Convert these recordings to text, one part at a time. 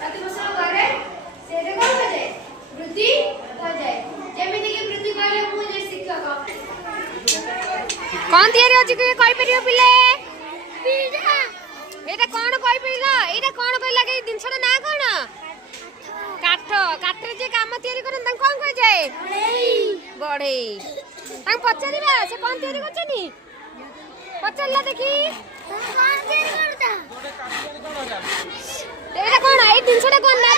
प्रतिवर्ष घरे सेरे कोन हो जाए वृद्धि हो जाए जेमिति कि वृद्धि कहले मु जे शिक्षक कौन तयारी अछि के कहि परियो पिले पीड़ा एटा कोन कहि परिलो एटा कोन कहला के दिनछडा ना कोन काठ काठरे जे काम तयारी करन तन कोन कहि जाए बढ़ई तन पचारिबा से कोन तयारी करछनी पचारला देखी कोन तयारी करता एटा कोन ए दिनछडा कोन ना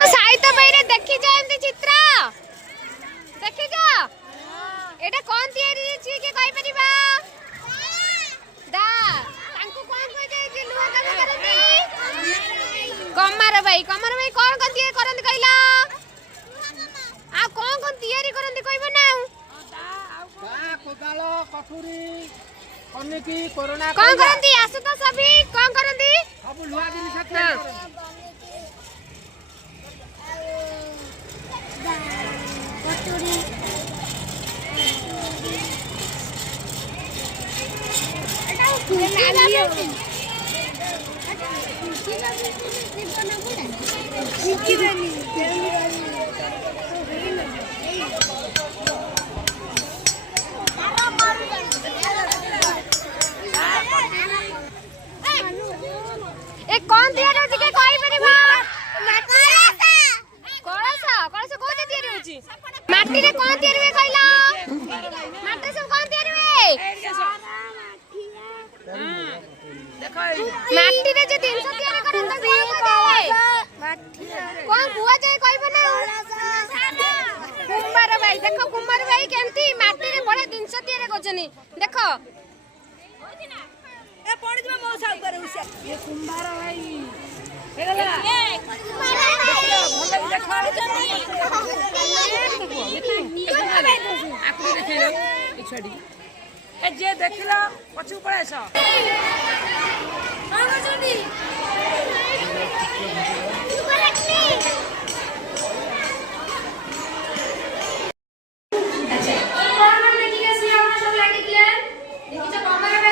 साहित्य बहिरे देखि जा एमती चित्र देखि जा एटा कोन तयारी छी के कहि परिबा दा तांको कोन कहि जाय जे लुहा काम करती कमार भाई कोन कोन तयारी करन कहिला आ कोन तयारी करन कहिबो ना दा कोदाल कठुरी कनिकी कोरोना कोन करंती आसु तो सभी कोन करंती सब लुहा जिनिस तयारी ए कौन तयारी होची के कहि परिबा कळस कोन तयारी होची माटी रे कोन तयारी वे कहिला माटी सब कोन तयारी वे माटी रे जे 300 तयारी करन त कोन बुआ जाय कहिबो ना कुमार भाई देखो कुमार भाई केमती माटी रे बड़े 300 तयारी करछनी देखो ए पड़ जबा मौसा ऊपर उसे ये कुंभार भाई हेगला भले देखो आकु देखैलो ई छडी ए जे देखला पछु पळेस कोन छडी अच्छा कोन देखि के से हमरा सब लागे क्लियर देखि छ कमरा